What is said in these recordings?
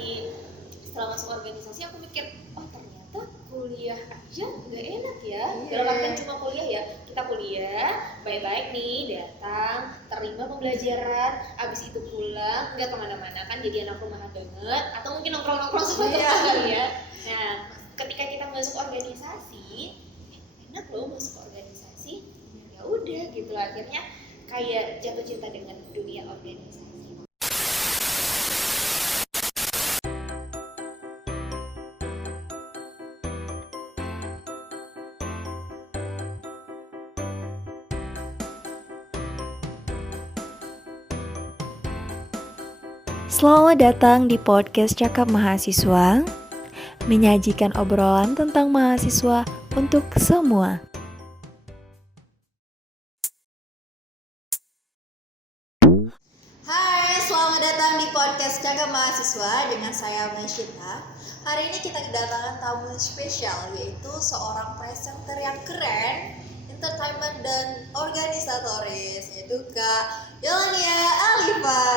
setelah masuk organisasi aku mikir, oh ternyata kuliah aja nggak enak ya. Dalam artian cuma kuliah ya, kita kuliah baik-baik nih, datang, terima pembelajaran, abis itu pulang, nggak kemana-mana kan, jadi anak rumahan banget, atau mungkin nongkrong-nongkrong sama teman kali ya. Nah, ketika kita masuk organisasi, enak loh masuk organisasi, ya udah gitu akhirnya kayak jatuh cinta dengan dunia organisasi. Selamat datang di podcast Cakap Mahasiswa, menyajikan obrolan tentang mahasiswa untuk semua. Hai, selamat datang di podcast Cakap Mahasiswa dengan saya Masyita. Hari ini kita kedatangan tamu spesial, yaitu seorang presenter yang keren, entertainment dan organisatoris, yaitu Kak Yolania Alifa.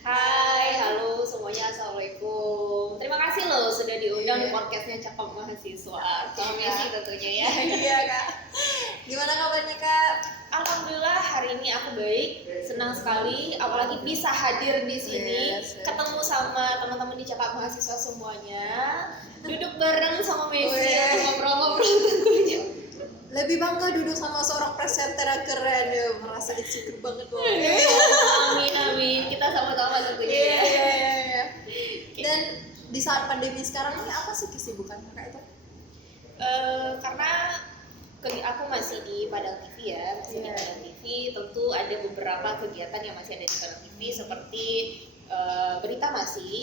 Hai, halo semuanya, assalamualaikum. Terima kasih loh sudah diundang di podcastnya Cakap Mahasiswa. Komisi tentunya ya. Iya Kak. Gimana kabarnya Kak? Alhamdulillah hari ini aku baik, senang sekali, apalagi bisa hadir di sini, ketemu sama teman-teman di Cakap Mahasiswa semuanya, duduk bareng sama Messi, ngobrol-ngobrol tentunya. Lebih bangga duduk sama seorang presenter yang keren ya, merasa insecure banget loh. Amin, kita sama-sama tentunya. Iya. Dan di saat pandemi sekarang ini apa sih kesibukan Kakak itu? Karena aku masih di Padang TV ya, di Padang TV, tentu ada beberapa kegiatan yang masih ada di Padang TV seperti berita masih,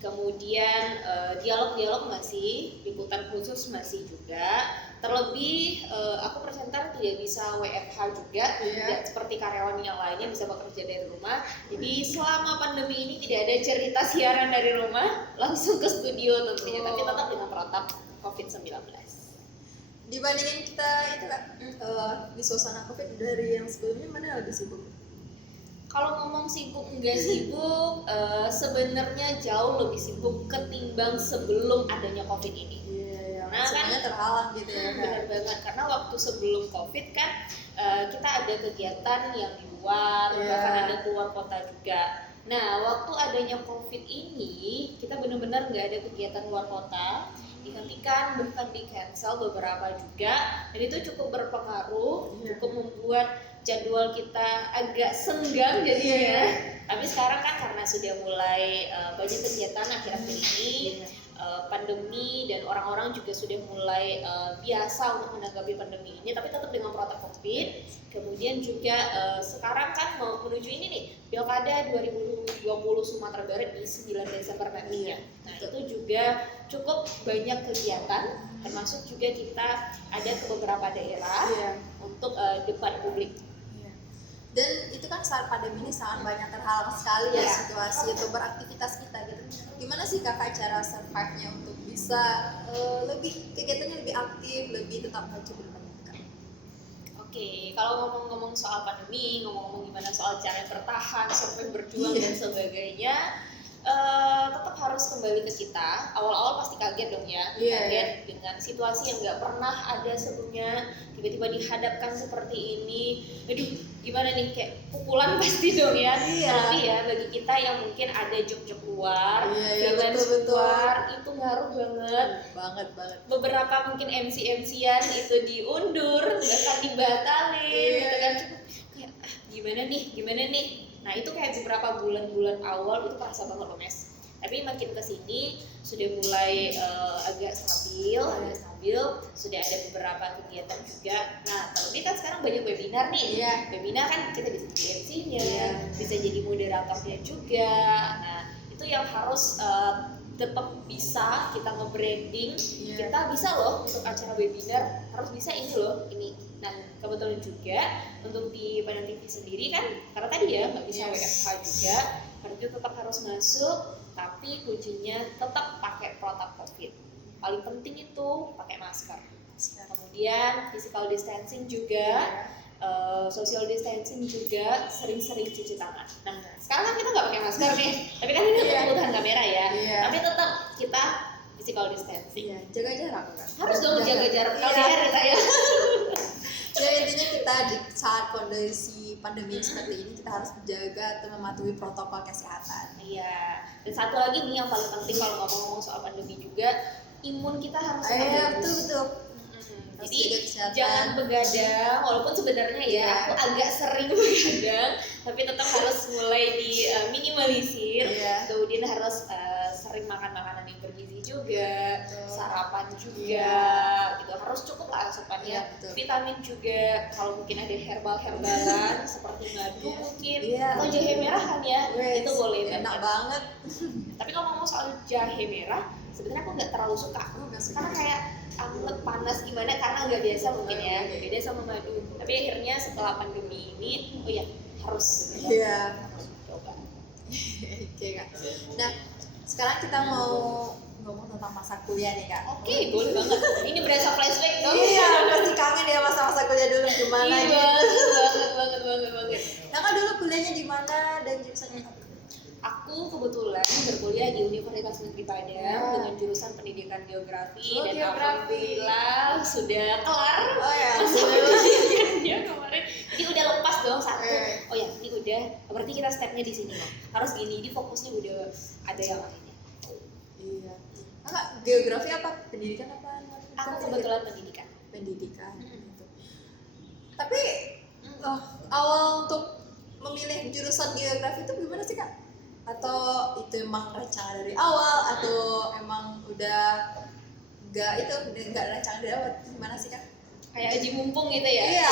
kemudian dialog-dialog masih, liputan khusus masih juga. Terlebih aku presenter tidak bisa WFH juga, tidak seperti karyawan yang lainnya bisa bekerja dari rumah. Jadi selama pandemi ini tidak ada cerita siaran dari rumah, langsung ke studio tentunya, tapi tetap dengan protap COVID-19. Dibandingin kita itu Kak, di suasana COVID dari yang sebelumnya mana yang lebih sibuk? Kalau ngomong sibuk enggak sibuk, sebenarnya jauh lebih sibuk ketimbang sebelum adanya COVID ini. Nah, semuanya terhalang gitu ya. Benar banget, karena waktu sebelum COVID kan kita ada kegiatan yang di luar, bahkan ada keluar kota juga. Nah, waktu adanya COVID ini kita benar-benar nggak ada kegiatan luar kota, dihentikan bahkan di cancel beberapa juga, dan itu cukup berpengaruh, cukup membuat jadwal kita agak senggang jadinya. Tapi sekarang kan karena sudah mulai banyak kegiatan akhir-akhir ini, pandemi dan orang-orang juga sudah mulai biasa untuk menanggapi pandemi ini, tapi tetap dengan protokol COVID. Kemudian juga sekarang kan mau menuju ini nih, Pilkada 2020 Sumatera Barat di 9 Desember nantinya. Nah, itu juga cukup banyak kegiatan, termasuk juga kita ada ke beberapa daerah untuk debat publik. Dan itu kan saat pandemi ini sangat banyak terhalang sekali ya situasi untuk beraktivitas kita gitu. Gimana sih Kakak cara survive-nya untuk bisa lebih kegiatannya lebih aktif, lebih tetap maju ke depan? Oke, kalau ngomong-ngomong soal pandemi, ngomong-ngomong gimana soal cara bertahan, sampai berjuang dan sebagainya, tetap harus kembali ke kita. Awal-awal pasti kaget dong ya, kaget dengan situasi yang nggak pernah ada sebelumnya, tiba-tiba dihadapkan seperti ini. Aduh, gimana nih, kayak pukulan pasti dong ya. Tapi ya bagi kita yang mungkin ada job-job luar, freelance luar, itu ngaruh banget. Beberapa mungkin MC-MC-an itu diundur, bahkan dibatalin, gitu kan. Kayak gimana nih. Nah, itu kayak beberapa bulan-bulan awal itu terasa banget loh Mes. Tapi makin kesini sudah mulai agak stabil, sudah ada beberapa kegiatan juga. Nah, terlebih kan sekarang banyak webinar nih. Webinar kan kita bisa jadi MC-nya, bisa jadi moderatornya juga. Nah, itu yang harus tetap bisa kita nge-branding. Kita bisa loh untuk acara webinar, harus bisa ini. Nah, kebetulan juga untuk di Padang TV sendiri kan, karena tadi ya nggak bisa WFH juga, karena itu tetap harus masuk, tapi kuncinya tetap pakai protokol COVID. Paling penting itu pakai masker. Kemudian physical distancing juga, social distancing juga, sering-sering cuci tangan. Nah, sekarang kan kita nggak pakai masker nih, tapi kan ini untuk jauhan kamera ya. Iya. Tapi tetap kita physical distancing. Iya, jaga jarak kan. Harus dong jaga jarak. Kalau di Iya. air saya. Ya intinya kita di saat kondisi pandemi seperti ini kita harus menjaga atau mematuhi protokol kesehatan. Iya. Dan satu lagi nih yang paling penting kalau ngomong-ngomong soal pandemi juga, imun kita harus tetap Iya, bagus. betul. Jadi jaga kesehatan. jangan begadang, walaupun sebenarnya ya Iya. aku agak sering begadang, tapi tetap harus mulai diminimalisir. Iya. Kemudian harus sering makan makanan yang bergizi juga, Betul. sarapan juga, Iya. gitu harus cukup lah asupannya. Iya, betul. Vitamin juga, kalau mungkin ada herbal-herbalan seperti madu Iya. mungkin, Iya. atau jahe merah kan ya, Wes, itu boleh enak banget. banget. Tapi kalau ngomong soal jahe merah, sebenarnya aku nggak terlalu suka. Aku nggak suka. Karena kayak anget panas gimana, karena nggak biasa mungkin ya, Iya. beda sama madu. Tapi akhirnya setelah pandemi ini, oh ya harus Iya. harus coba. Oke kak. Nah sekarang kita mau ngomong tentang masa kuliah nih kak. Oke, boleh banget. Ini berasa flashback dong. Iya, pasti kangen ya masa-masa kuliah dulu gimana Iya, gitu. banget. Kakak dulu kuliahnya di mana dan jurusannya apa? Aku kebetulan berkuliah di Universitas Negeri Padang Ya. dengan jurusan pendidikan geografi Oh, dan geografi. alhamdulillah sudah kelar. Oh ya. Masa pendidikannya kemarin. Jadi udah lepas dong satu. Eh. Oh ya, ini udah. Berarti kita stepnya di sini loh. Harus gini, di fokusnya udah ada yang lainnya. Iya. Kakak geografi apa? Pendidikan apa? Aku kebetulan pendidikan. pendidikan. Mm-mm. Gitu. Tapi awal untuk memilih jurusan geografi itu gimana sih kak? Atau itu emang rencana dari awal atau emang udah nggak rencana dari awal? Gimana sih kak? Kayak Haji Mumpung gitu ya. Iya.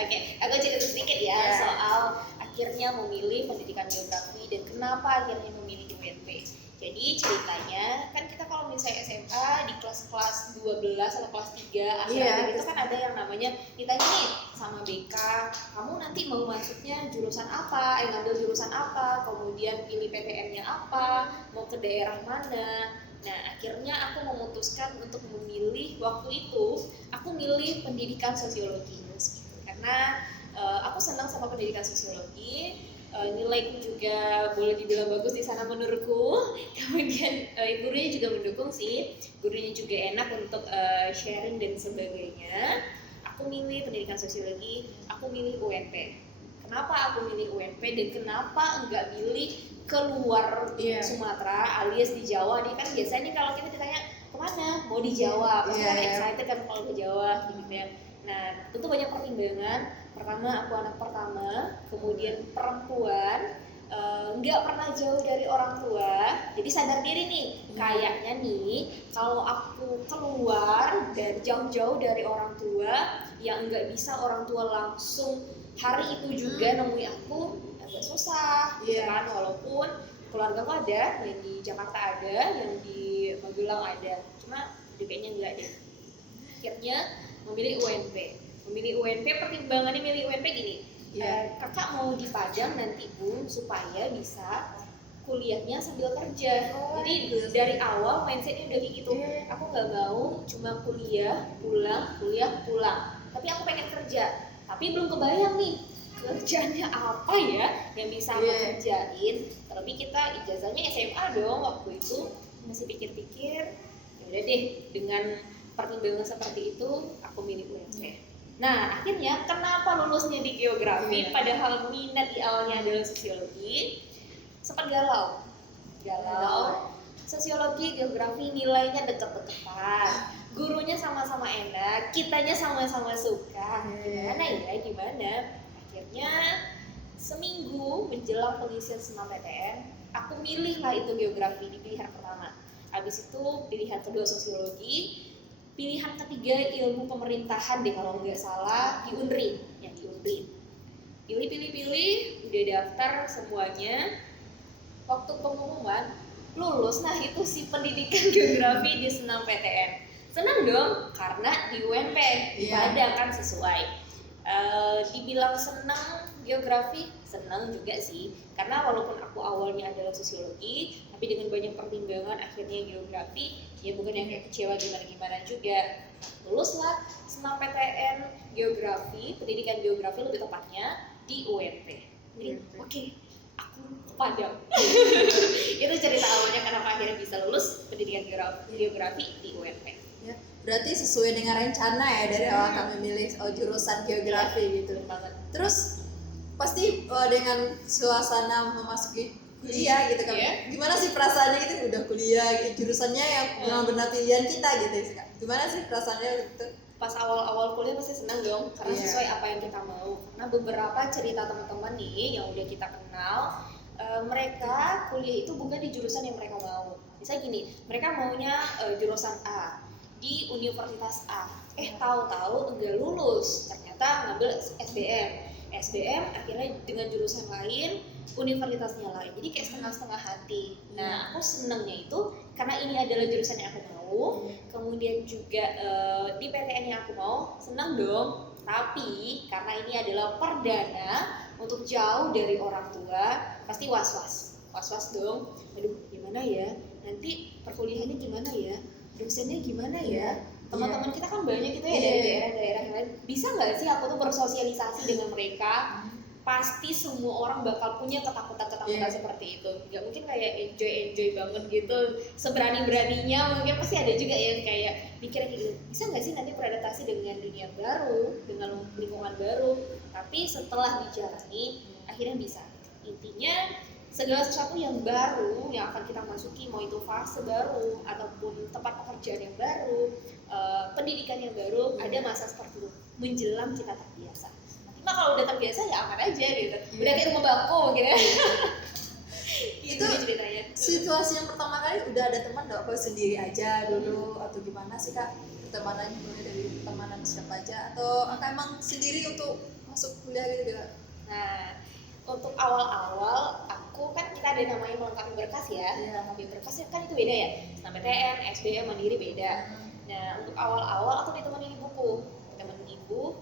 Oke, aku cerita sedikit ya Iya. soal akhirnya memilih pendidikan geografi dan kenapa akhirnya memilih UNP. Jadi ceritanya kan kita kalau misalnya SMA di kelas-kelas 12 atau kelas 3 akhirnya Iya. itu kan ada yang namanya ditanya nih sama BK, kamu nanti mau masuknya jurusan apa, ngambil jurusan apa, kemudian pilih PTN-nya apa, mau ke daerah mana. Nah akhirnya aku memutuskan untuk memilih waktu itu, aku milih pendidikan sosiologi karena aku senang sama pendidikan sosiologi. Nilaiku juga boleh dibilang bagus di sana menurutku. Kemudian gurunya juga mendukung sih, gurunya juga enak untuk sharing dan sebagainya. Aku milih pendidikan sosiologi, aku milih UNP. Kenapa aku milih UNP dan kenapa enggak milih keluar Iya. Sumatera alias di Jawa nih, kan biasanya nih kalau kita ditanya kemana, mau di Jawa, pasti Iya, kan iya. excited kan kalau ke Jawa gitu ya. Nah tentu banyak pertimbangan. Pertama aku anak pertama, kemudian perempuan, nggak pernah jauh dari orang tua, jadi sadar diri nih, kayaknya nih kalau aku keluar dan jauh-jauh dari orang tua, yang nggak bisa orang tua langsung hari itu juga nemui aku, agak susah, gitu Iya. kan, walaupun keluarga aku ada, yang di Jakarta ada, yang di Magelang ada, cuma kayaknya nggak deh. Akhirnya memilih UNP. Memilih UNP, pertimbangannya milih UNP gini, Iya. kakak mau di Padang nanti Bun supaya bisa kuliahnya sambil kerja. Oh, Jadi gitu. dari awal mindsetnya udah kayak gitu. Iya. Aku nggak mau cuma kuliah pulang. Tapi aku pengen kerja. Tapi belum kebayang nih kerjanya apa ya yang bisa aku Iya. kerjain. Terlebih kita ijazahnya SMA dong waktu itu, masih pikir-pikir. Ya udah deh, dengan pertimbangan seperti itu aku milih UNP. Nah, akhirnya kenapa lulusnya di geografi Iya. padahal minat di awalnya adalah sosiologi? Sempat galau. Sosiologi, geografi nilainya deket-deketan. Gurunya sama-sama enak, kitanya sama-sama suka. Gimana? Akhirnya seminggu menjelang pengisian senam PTN, aku milih lah itu geografi di pilihan pertama. Habis itu pilihan kedua sosiologi, pilihan ketiga ilmu pemerintahan deh kalau nggak salah di UNRI, yang di UNRI. Pilih, udah daftar semuanya. Waktu pengumuman lulus, nah itu si pendidikan geografi di senam PTN. Senang dong karena di UNP di Iya. Padang kan sesuai. Dibilang senang geografi, senang juga sih, karena walaupun aku awalnya adalah sosiologi, tapi dengan banyak pertimbangan akhirnya geografi, ya bukan yang kayak kecewa gimana juga. Luluslah senam PTN geografi, pendidikan geografi lebih tepatnya di UNP. Jadi UNP. oke, aku padam. Itu cerita awalnya kenapa akhirnya bisa lulus pendidikan geografi di UNP. Ya, berarti sesuai dengan rencana ya dari awal kami milih jurusan geografi gitu. Banget. Terus pasti dengan suasana memasuki kuliah gitu kan. Iya. Gimana sih perasaannya gitu udah kuliah gitu, jurusannya yang benar-benar pilihan kita gitu sih Kak. Gimana sih perasaannya gitu? Pas awal-awal kuliah pasti senang dong karena Iya. sesuai apa yang kita mau. Karena beberapa cerita teman-teman nih yang udah kita kenal, mereka kuliah itu bukan di jurusan yang mereka mau. Misalnya gini, mereka maunya jurusan A di universitas A. Tahu-tahu enggak lulus, ternyata ngambil SBM akhirnya dengan jurusan lain, universitasnya lain. Jadi kayak setengah-setengah hati. Nah, aku senangnya itu karena ini adalah jurusan yang aku mau. Kemudian juga di PTN yang aku mau, senang dong. Tapi karena ini adalah perdana untuk jauh dari orang tua, pasti was-was dong. Aduh, gimana ya? Nanti perkuliahannya gimana ya? Dosennya gimana ya? Teman-teman kita kan banyak gitu ya dari daerah-daerah yang lain. Bisa nggak sih aku tuh bersosialisasi dengan mereka? Pasti semua orang bakal punya ketakutan seperti itu. Nggak mungkin kayak enjoy banget gitu. Seberani-beraninya mungkin pasti ada juga yang kayak mikir gitu. Bisa nggak sih nanti beradaptasi dengan dunia baru, dengan lingkungan baru? Tapi setelah dijalani, akhirnya bisa. Intinya segala sesuatu yang baru yang akan kita masuki, mau itu fase baru ataupun tempat pekerjaan yang baru, pendidikan yang baru, ada masa seperti itu menjelang kita terbiasa. Nanti mah kalau udah terbiasa ya aman aja gitu, udah kayak rumah bako gitu ya. Itu ceritanya. Situasi yang pertama kali udah ada teman nggak? Kau sendiri aja dulu atau gimana sih Kak? Pertemanannya mulai dari pertemanan siapa aja atau emang sendiri untuk masuk kuliah gitu Kak? Nah, untuk awal-awal aku kan kita ada namanya melengkapi berkas ya. Melengkapi berkas kan itu beda ya. SNMPTN, SBM, Mandiri beda. Nah, untuk awal-awal aku ditemenin ibuku,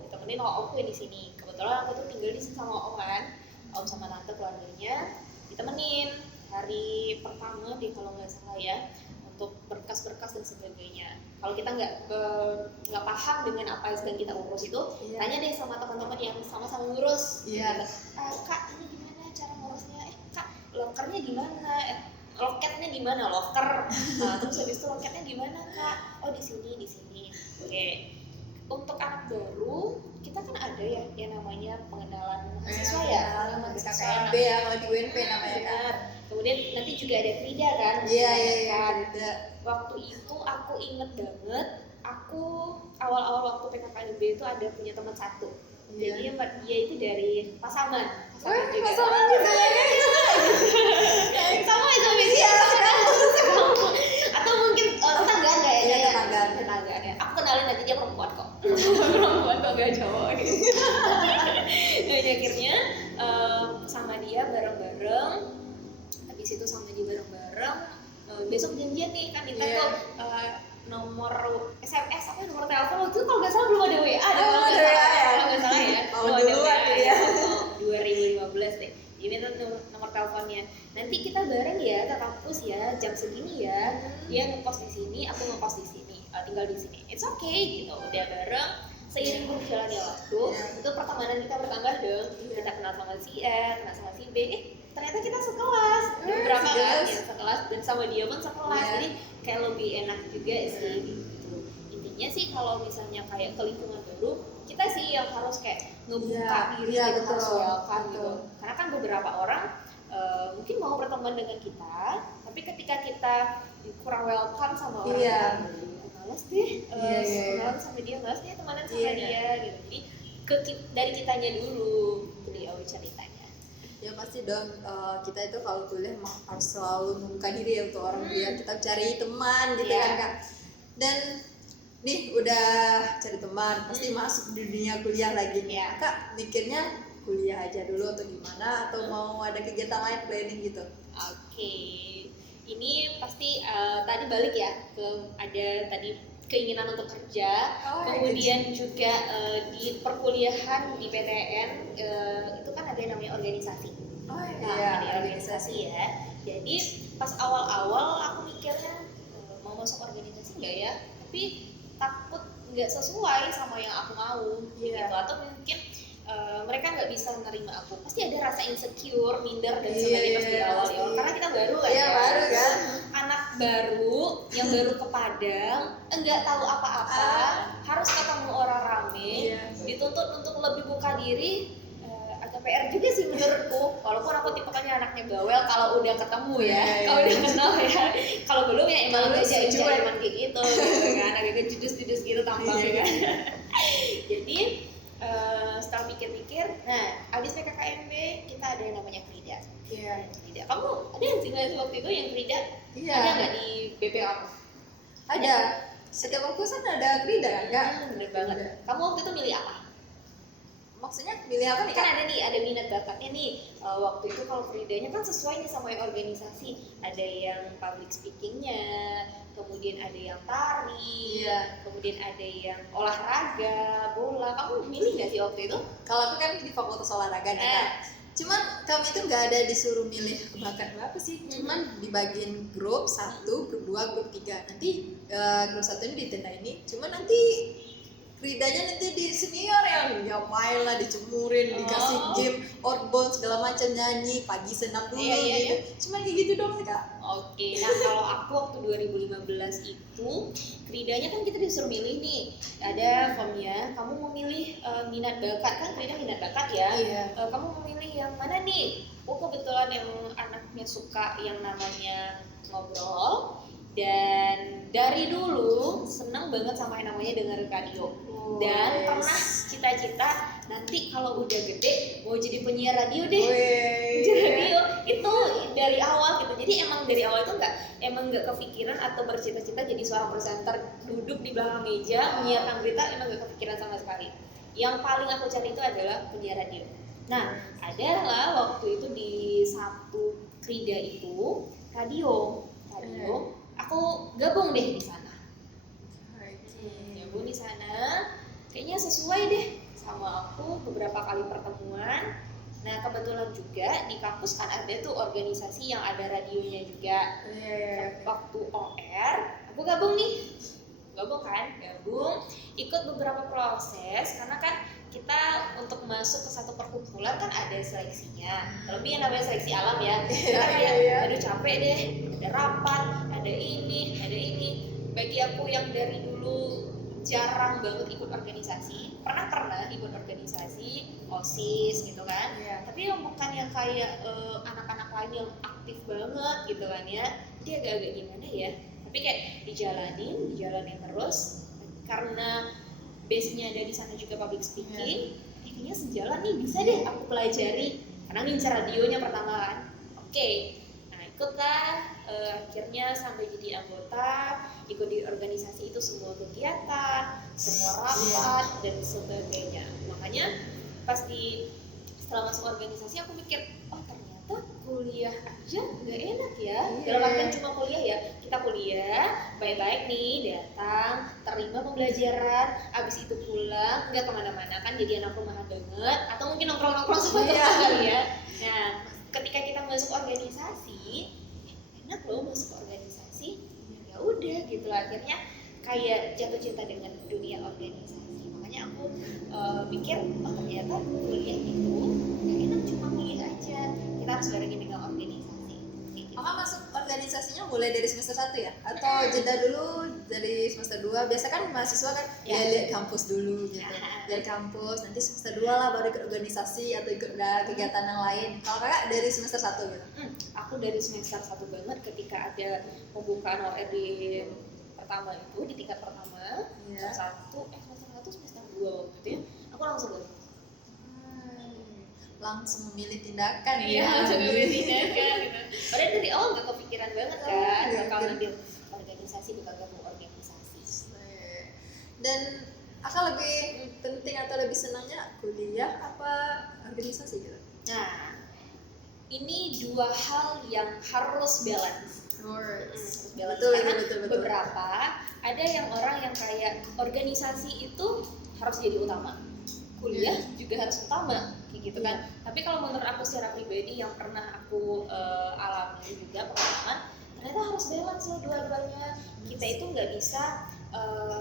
ditemenin omku di sini. Kebetulan aku tuh tinggal di sini sama om kan, om sama tante keluarganya, ditemenin hari pertama deh kalau nggak salah ya, untuk berkas-berkas dan sebagainya. Kalau kita nggak paham dengan apa yang sedang kita urus itu, tanya deh sama teman-teman yang sama-sama ngurus. Kak, ini gimana cara ngurusnya? Kak, lokernya gimana? Loketnya gimana? Loker. Terus habis itu loketnya gimana Kak? Oh di sini. Oke. Untuk anak baru, kita kan ada ya yang namanya pengenalan mahasiswa ya. KKMB ya kalau di UNP namanya kan. Kemudian nanti juga ada Frida kan? Iya. Waktu itu aku inget banget, aku awal-awal waktu PKKMB itu ada punya teman satu. Jadi dia itu dari Pasaman. Pasaman juga ya. Sama itu biasanya. Atau mungkin tetanggaan kayaknya ya. Tetanggaan ya. Aku kenalin nanti dia perempuan kok. Perempuan kok gak cowok gitu. Nah akhirnya sama dia bareng-bareng. Habis itu sama dia bareng-bareng. Besok janjian nih kan kita tuh nomor SMS apa nomor telepon waktu itu kalau nggak salah belum ada WA kalau nggak salah ya. Duluan ya. 2015 deh. Ini tuh nomor teleponnya. Nanti kita bareng ya ke kampus ya jam segini ya. Dia ngekos di sini, aku ngekos di sini, tinggal di sini. It's okay gitu. Udah bareng. Seiring berjalannya waktu, itu pertemanan kita bertambah dong. Kita kenal sama si A, kenal sama si B. Ternyata kita sekelas. Beberapa kan ya sekelas dan sama dia pun sekelas. Jadi kayak lebih enak juga sih gitu. Intinya sih kalau misalnya kayak ke lingkungan baru, kita sih yang harus kayak ngebuka diri, kita harus welcome gitu. Karena kan beberapa orang mungkin mau berteman dengan kita, tapi ketika kita kurang welcome sama orang males deh, kenalan sama dia, males deh temanan sama dia gitu. Jadi dari kitanya dulu beliau ceritanya. Ya pasti dong, kita itu kalau kuliah harus selalu membuka diri ya untuk orang biar kita cari teman gitu kan Kak. Dan nih udah cari teman, pasti masuk di dunia kuliah lagi nih. Kak mikirnya kuliah aja dulu atau gimana, atau mau ada kegiatan lain planning gitu? Oke. Ini pasti tadi balik ya ke ada tadi keinginan untuk kerja, kemudian juga di perkuliahan di PTN itu kan ada yang namanya organisasi. Ada organisasi ya. Jadi pas awal-awal aku mikirnya mau masuk organisasi nggak ya, tapi takut nggak sesuai sama yang aku mau gitu, atau mungkin mereka nggak bisa menerima aku, pasti ada rasa insecure, minder dan sebagainya pas di awal ya, karena kita baru kan Iya, baru kan. anak baru yang baru ke Padang, enggak tahu apa-apa, harus ketemu orang rame, dituntut untuk lebih buka diri. Agak PR juga sih menurutku, walaupun aku tipenya anaknya bawel kalau udah ketemu ya, kalau udah kenal ya, kalau belum ya emang udah jadi cuman kayak gitu kan, agak judus-judus gitu tampangnya kan. Jadi setelah pikir-pikir, nah abis PKKMB kita ada yang namanya Krida. Krida. Kamu ada nggak sih waktu itu yang Krida? Ada nggak di BP kamu? Ada. Setiap kampus ada Krida kan? Bener banget. Kamu waktu itu milih apa? Maksudnya milih apa nih? Kan ada nih, ada minat bakatnya nih. Waktu itu kalau Kridanya kan sesuai nih sama yang organisasi. Ada yang public speakingnya, kemudian ada yang tari, kemudian ada yang olahraga, bola. Kamu milih nggak sih waktu itu? Kalau aku kan di fakultas olahraga nih. Cuman kami itu nggak ada disuruh milih bakat berapa sih. Cuman dibagiin grup 1, grup 2, grup 3. Nanti grup 1 ini di tenda ini. Cuman nanti Kridanya nanti di senior yang main lah, dicemurin, dikasih game, outbound segala macam, nyanyi, pagi senam dulu gitu. Cuma kayak gitu doang sih Kak. Oke, nah kalau aku waktu 2015 itu Kridanya kan kita disuruh milih nih, ada formnya, kamu mau milih minat bakat kan, Krida minat bakat ya. Kamu mau milih yang mana nih? Aku kebetulan yang anaknya suka yang namanya ngobrol, dan dari dulu senang banget sama yang namanya dengar radio. Dan pernah cita-cita nanti kalau udah gede mau jadi penyiar radio deh. Penyiar radio itu dari awal gitu. Jadi emang dari awal itu nggak kepikiran atau bercita-cita jadi seorang presenter duduk di belakang meja menyiarkan berita, emang nggak kepikiran sama sekali. Yang paling aku cari itu adalah penyiar radio. Nah, adalah waktu itu di satu Krida itu radio. Aku gabung deh di sana. Gabung di sana, kayaknya sesuai deh sama aku, beberapa kali pertemuan. Nah kebetulan juga di kampus kan ada tuh organisasi yang ada radionya juga. Waktu OR, aku gabung kan, ikut beberapa proses karena kan kita untuk masuk ke satu perkumpulan kan ada seleksinya, terlebih yang namanya seleksi alam ya. Kita kayak aduh capek deh, ada rapat, ada ini. Bagi aku yang dari dulu jarang banget ikut organisasi, pernah ikut organisasi, OSIS gitu kan, tapi yang bukan yang kayak anak-anak lain yang aktif banget gitu kan ya, dia agak-agak gimana ya, tapi kayak dijalanin terus, karena base-nya ada di sana juga public speaking, kayaknya sejalan nih, bisa deh aku pelajari, karena ngincar radionya pertama kan. Nah ikutlah, akhirnya sampai jadi anggota, ikut di organisasi itu semua kegiatan, semua rapat dan sebagainya. Makanya setelah masuk organisasi aku mikir, oh ternyata kuliah aja nggak enak ya. Dalam artian cuma kuliah ya, kita kuliah baik-baik nih, datang, terima pembelajaran, abis itu pulang, nggak kemana-mana kan, jadi anak rumahan banget, atau mungkin nongkrong-nongkrong sama teman kali ya. Nah ketika kita masuk organisasi, enak loh masuk organisasi, ya udah gitu lah, akhirnya kayak jatuh cinta dengan dunia organisasi. Makanya aku pikir, oh ternyata kuliah itu gak enak cuma kuliah aja, kita harus barengin dengan organisasi gitu. Kakak masuk organisasinya mulai dari semester 1 ya? Atau jeda dulu dari semester 2? Biasa kan mahasiswa kan lihat kampus dulu gitu, dari kampus, nanti semester 2 lah baru ikut organisasi atau ikut kegiatan yang lain. Kalau kakak dari semester 1 gitu? Aku dari semester 1 banget, ketika ada pembukaan OR di pertama itu, di tingkat pertama, semester 2 waktu itu ya, aku langsung langsung memilih tindakan langsung memilih tindakan gitu. Padahal dari awal gak kepikiran banget kan bakal ngambil organisasi, bakal gabung organisasi. Dan akak lebih penting atau lebih senangnya kuliah apa organisasi gitu? Nah ini dua hal yang harus balance. Betul. Beberapa ada yang orang yang kayak organisasi itu harus jadi utama, kuliah juga harus utama kayak gitu kan. Tapi kalau menurut aku secara pribadi yang pernah aku alami juga pengalaman, ternyata harus balance loh dua-duanya. Kita itu nggak bisa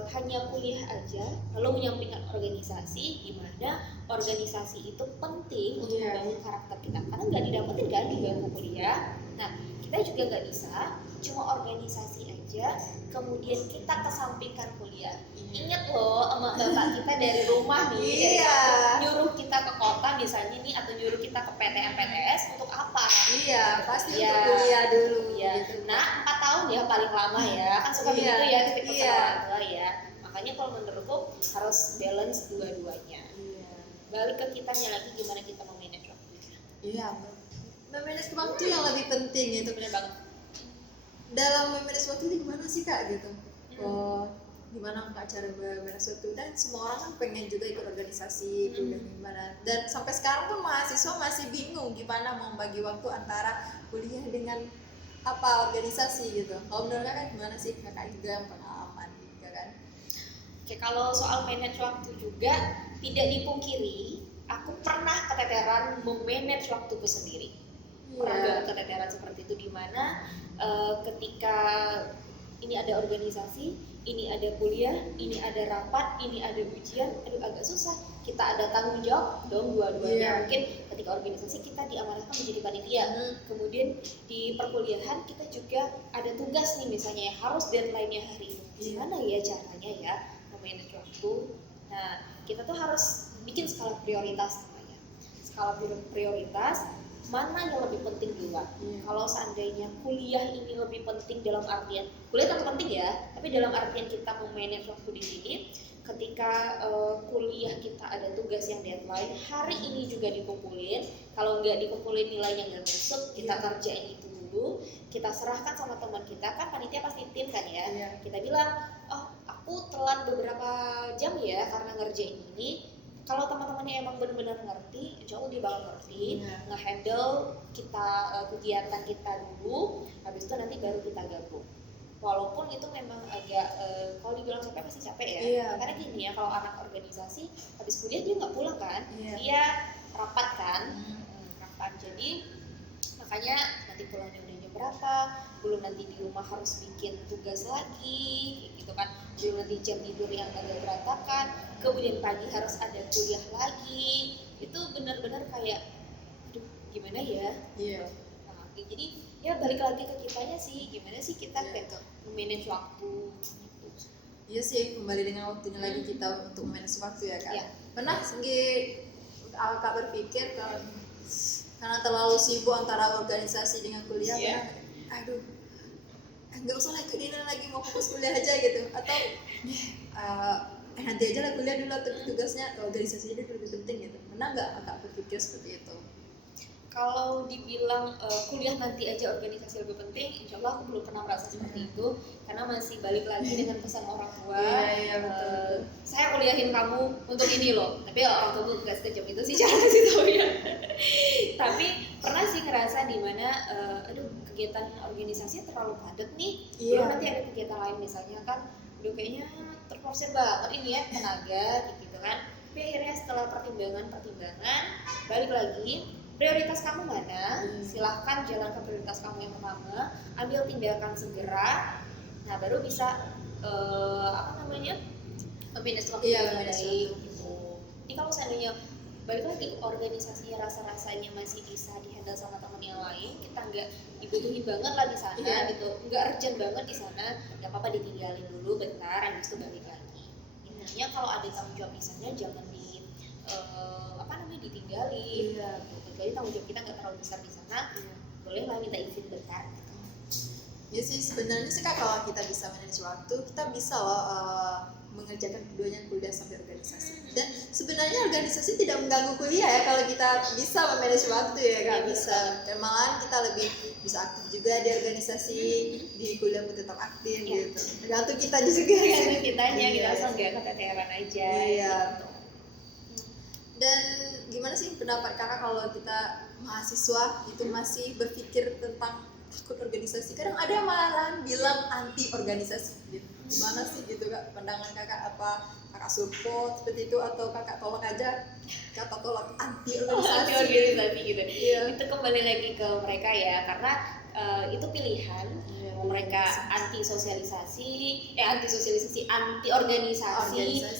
hanya kuliah aja lalu menyampingkan organisasi, di mana organisasi itu penting untuk membangun karakter kita, karena nggak didapetin kan di bangku kuliah. Nah, kita juga nggak bisa cuma organisasi aja kemudian kita kesampingkan kuliah. Ingat loh sama bapak kita dari rumah nih, nyuruh kita ke kota misalnya nih, atau nyuruh kita ke PTN PTS untuk apa? Pasti untuk kuliah dulu. Gitu. Nah, 4 tahun ya paling lama ya, kan suka begitu ya titik pesan orang tua ya. Makanya kalau menurutku harus balance dua-duanya. Balik ke kitanya lagi, gimana kita memanage waktunya. Memanage waktu yang lebih penting itu. Benar banget. Dalam memanage waktu itu gimana sih Kak gitu? Gimana Kak cara memanage waktu? Dan semua orang kan pengen juga ikut organisasi, gimana. Dan sampai sekarang pun mahasiswa masih bingung gimana mau bagi waktu antara kuliah dengan organisasi gitu. Kalau menurut Kakak gimana sih? Kakak juga yang pengalaman juga kan? Oke, kalau soal manage waktu juga tidak dipungkiri, aku pernah keteteran memanage waktuku sendiri. Pernah keteteran seperti itu, di mana ketika ini ada organisasi, ini ada kuliah, ini ada rapat, ini ada ujian, aduh agak susah. Kita ada tanggung jawab dong dua-duanya. Mungkin ketika organisasi kita diamanahkan menjadi panitia, kemudian di perkuliahan kita juga ada tugas nih misalnya harus deadline-nya hari ini. Gimana ya caranya ya memanage waktu? Nah, kita tuh harus bikin skala prioritas namanya. Skala prioritas, mana yang lebih penting duluan. Kalau seandainya kuliah ini lebih penting dalam artian kuliah tentu penting ya, tapi dalam artian kita memanage waktu di sini, ketika kuliah kita ada tugas yang deadline hari ini juga dikumpulin, kalau nggak dikumpulin nilainya nggak masuk, kita kerjain itu dulu, kita serahkan sama teman kita, kan panitia pasti tim kan ya, kita bilang, oh aku telat beberapa jam ya karena ngerjain ini. Kalau teman-temannya emang benar-benar ngerti, insya Allah dia bakal ngerti, nge-handle kita kegiatan kita dulu, habis itu nanti baru kita gabung. Walaupun itu memang agak, kalau dibilang capek pasti capek ya. Karena gini ya, kalau anak organisasi, habis kuliah dia nggak pulang kan, dia rapat kan, rapat. Jadi makanya nanti pulangnya udah jam berapa, belum nanti di rumah harus bikin tugas lagi, gitu kan, belum nanti jam tidur yang agak berantakan, kemudian pagi harus ada kuliah lagi, itu benar-benar kayak, aduh gimana ya? Nah, jadi ya balik lagi ke kitanya sih, gimana sih kita kayak manage waktu. Iya sih, kembali dengan waktunya lagi kita untuk manage waktu ya Kak. Pernah Kak berpikir karena terlalu sibuk antara organisasi dengan kuliah, aduh nggak usah lah ikut ini lagi, mau fokus kuliah aja gitu, atau nanti aja lah kuliah dulu atau tugasnya organisasinya itu lebih penting gitu. Pernah nggak Kak berpikir seperti itu? Kalau dibilang kuliah nanti aja organisasi lebih penting, insya Allah aku belum pernah merasa seperti itu, karena masih balik lagi dengan pesan orang tua. Betul. Saya kuliahin kamu untuk ini loh, tapi orang tua nggak sekejam itu sih cara sih taunya. Tapi pernah sih ngerasa di mana, aduh kegiatan organisasi terlalu padat nih, belum nanti ada kegiatan lain misalnya kan, udah kayaknya terforsir banget ini ya tenaga gitu kan. Tapi akhirnya setelah pertimbangan balik lagi, prioritas kamu mana? Silahkan jalan ke prioritas kamu yang pertama, ambil tindakan segera. Nah baru bisa memanage waktu dengan baik gitu. Jadi kalau seandainya balik lagi organisasinya rasa-rasanya masih bisa dihandle sama teman yang lain, kita nggak dibutuhin banget lah di sana gitu, nggak urgent banget di sana, nggak apa-apa ditinggalin dulu bentar, habis itu balik lagi. Intinya kalau ada tanggung jawab di sana jangan ditinggalin. Kecuali tanggung jawab kita nggak terlalu besar di sana, boleh lah minta izin bentar. Ya sih sebenarnya sih Kak, kalau kita bisa manage waktu, kita bisa loh mengerjakan keduanya, kuliah sampai organisasi. Dan sebenarnya organisasi tidak mengganggu kuliah ya kalau kita bisa memanage waktu ya Kak, bisa. Dan malahan kita lebih bisa aktif juga di organisasi, di kuliah pun tetap aktif gitu. Tergantung kita juga. Tergantung kitanya, kita asal nggak keteteran aja. Gitu. Dan gimana sih pendapat Kakak kalau kita mahasiswa itu masih berpikir tentang ikut organisasi? Kadang ada yang malah bilang anti organisasi gitu. Gimana sih gitu Kak pandangan Kakak? Apa Kakak support seperti itu atau Kakak tolak aja kata tolak anti organisasi? Anti organisasi gitu. Itu kembali lagi ke mereka ya, karena itu pilihan. Mau mereka anti organisasi,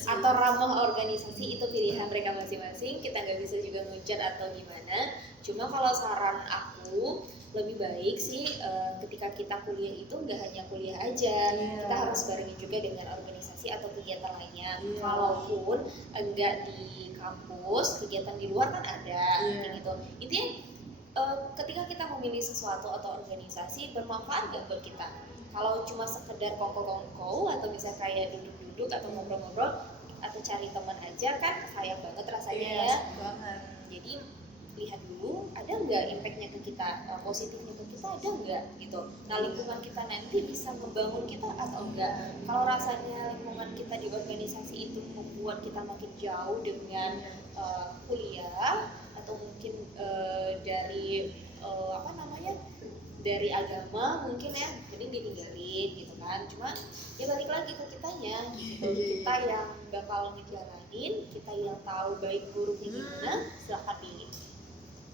atau ramah organisasi, itu pilihan mereka masing-masing. Kita nggak bisa juga ngujat atau gimana. Cuma kalau saran aku lebih baik sih ketika kita kuliah itu nggak hanya kuliah aja, kita harus barengin juga dengan organisasi atau kegiatan lainnya. Kalaupun enggak di kampus, kegiatan di luar kan ada, gitu. Intinya ketika kita memilih sesuatu atau organisasi, bermanfaat nggak buat kita? Kalau cuma sekedar kongko-kongko atau bisa kayak duduk-duduk atau ngobrol-ngobrol atau cari teman aja, kan sayang banget rasanya ya. Jadi lihat dulu ada nggak impactnya ke kita, positifnya ke kita ada nggak gitu. Nah lingkungan kita nanti bisa membangun kita atau enggak. Kalau rasanya lingkungan kita di organisasi itu membuat kita makin jauh dengan kuliah atau mungkin dari dari agama mungkin ya, jadi ditinggalin gitu kan. Cuma ya balik lagi ke kitanya gitu. Kita yang bakal ngejalanin, kita yang tahu baik buruknya gimana, silahkan pilih.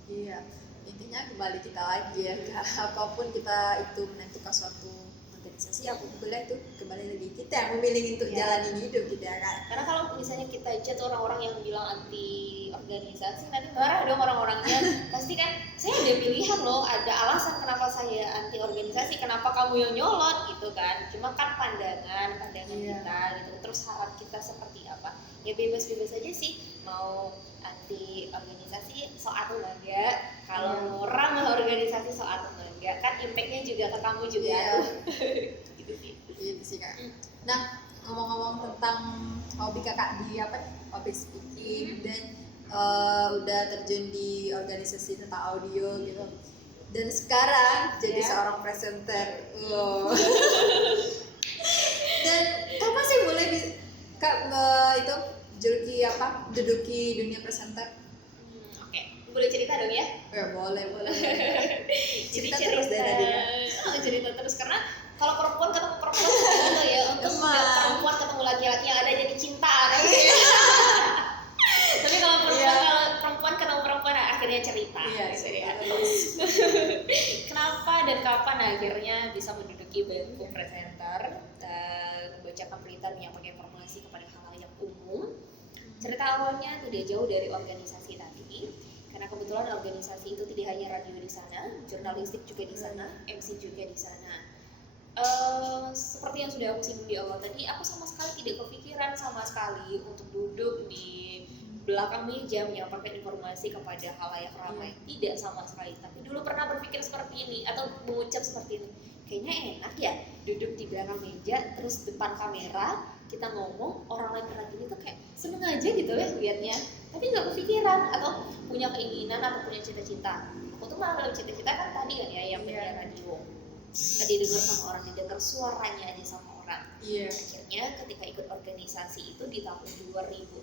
Iya, intinya kembali kita lagi ya, apapun kita itu menentukan suatu organisasi apapun kuliah, itu kembali lagi kita yang memilih untuk jalanin hidup gitu ya kan. Karena kalau misalnya kita jat orang-orang yang bilang anti organisasi, nanti marah dong orang-orangnya. Pasti kan saya ada pilihan loh, ada alasan kenapa saya anti organisasi, kenapa kamu yang nyolot gitu kan. Cuma kan pandangan kita gitu. Terus harap kita seperti apa? Ya bebas-bebas aja sih, mau anti organisasi atau enggak, kalau ramah organisasi atau enggak, kan impactnya juga ke kamu juga tuh. Gitu sih kak. Nah ngomong-ngomong tentang hobi kakak di public speaking dan udah terjun di organisasi tentang audio gitu, dan sekarang jadi seorang presenter. Dan kapan sih mulai kak itu duduki dunia presenter? Oke, boleh cerita dong ya? Ya boleh. Cerita terus dari tadinya. Cerita terus, karena kalau perempuan ketemu perempuan gitu ya, untuk perempuan ketemu laki-laki yang ada jadi cinta gitu ya. Tapi kalau perempuan ketemu perempuan akhirnya cerita. Gitu ya. Kenapa dan kapan akhirnya bisa menduduki bangku presenter, membacakan berita, menyampaikan informasi kepada khalayak umum? Cerita awalnya tidak jauh dari organisasi tadi, karena kebetulan organisasi itu tidak hanya radio di sana, jurnalistik juga di sana, MC juga di sana. Seperti yang sudah aku singgung di awal tadi, aku sama sekali tidak kepikiran sama sekali untuk duduk di belakang meja menyampaikan informasi kepada khalayak ramai, tidak sama sekali. Tapi dulu pernah berpikir seperti ini atau mengucap seperti ini, kayaknya enak ya duduk di belakang meja terus depan kamera kita ngomong, orang lain perhatiin itu kayak seneng aja gitu ya liatnya. Tapi nggak kepikiran atau punya keinginan atau punya cita-cita. Aku tuh malah cita-cita kan tadi kan ya yang punya radio, nggak didengar sama orang, didengar suaranya aja sama orang. Akhirnya ketika ikut organisasi itu di tahun 2016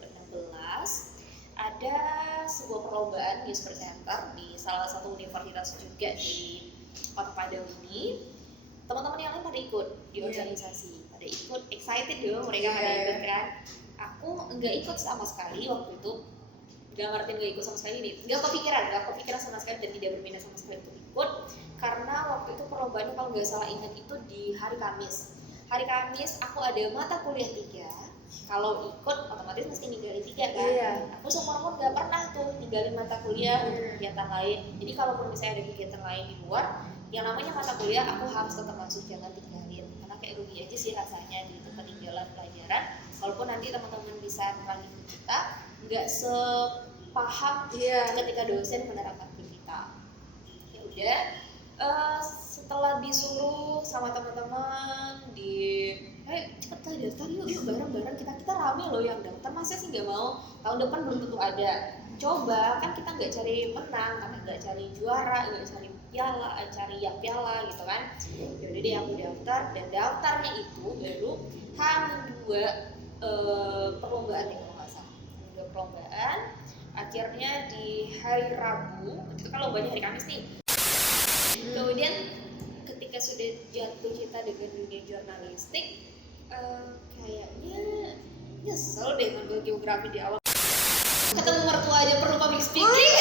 ada sebuah perlombaan news presenter di salah satu universitas juga di Kota Padang ini. Teman-teman yang lain pada ikut di organisasi, pada ikut, excited dong mereka pada ikut kan. Aku nggak ikut sama sekali waktu itu, nggak ikut sama sekali nih, nggak kepikiran sama sekali dan tidak berminat sama sekali untuk ikut, karena waktu itu perlombaannya kalau nggak salah ingat itu di hari Kamis aku ada mata kuliah 3. Kalau ikut otomatis mesti ninggalin 3 kan. Aku seumur nggak pernah tuh ninggalin mata kuliah untuk kegiatan lain. Jadi kalaupun misalnya ada kegiatan lain di luar, yang namanya mata kuliah aku harus tetap masuk, jangan tinggalin, karena kayak rugi aja sih rasanya gitu ketinggalan pelajaran. Walaupun nanti teman-teman bisa ngerangin kita, nggak sepaham ketika dosen menerapkan ke kita. Ya udah, setelah disuruh sama teman-teman cepet daftar yuk bareng-bareng, kita rame loh yang daftar, masa sih nggak mau, tahun depan belum tentu ada. Coba kan kita nggak cari menang, nggak cari juara, nggak cari piala, cari yang piala gitu kan. Yaudah deh aku daftar, dan daftarnya itu baru H-2 perlombaan ya kalau nggak salah, H-2 perlombaan. Akhirnya di hari Rabu, itu kan lombanya hari Kamis nih. Kemudian ketika sudah jatuh cinta dengan dunia jurnalistik, kayaknya nyesel deh ngambil geografi di awal. Ketemu mertua aja perlu public speaking.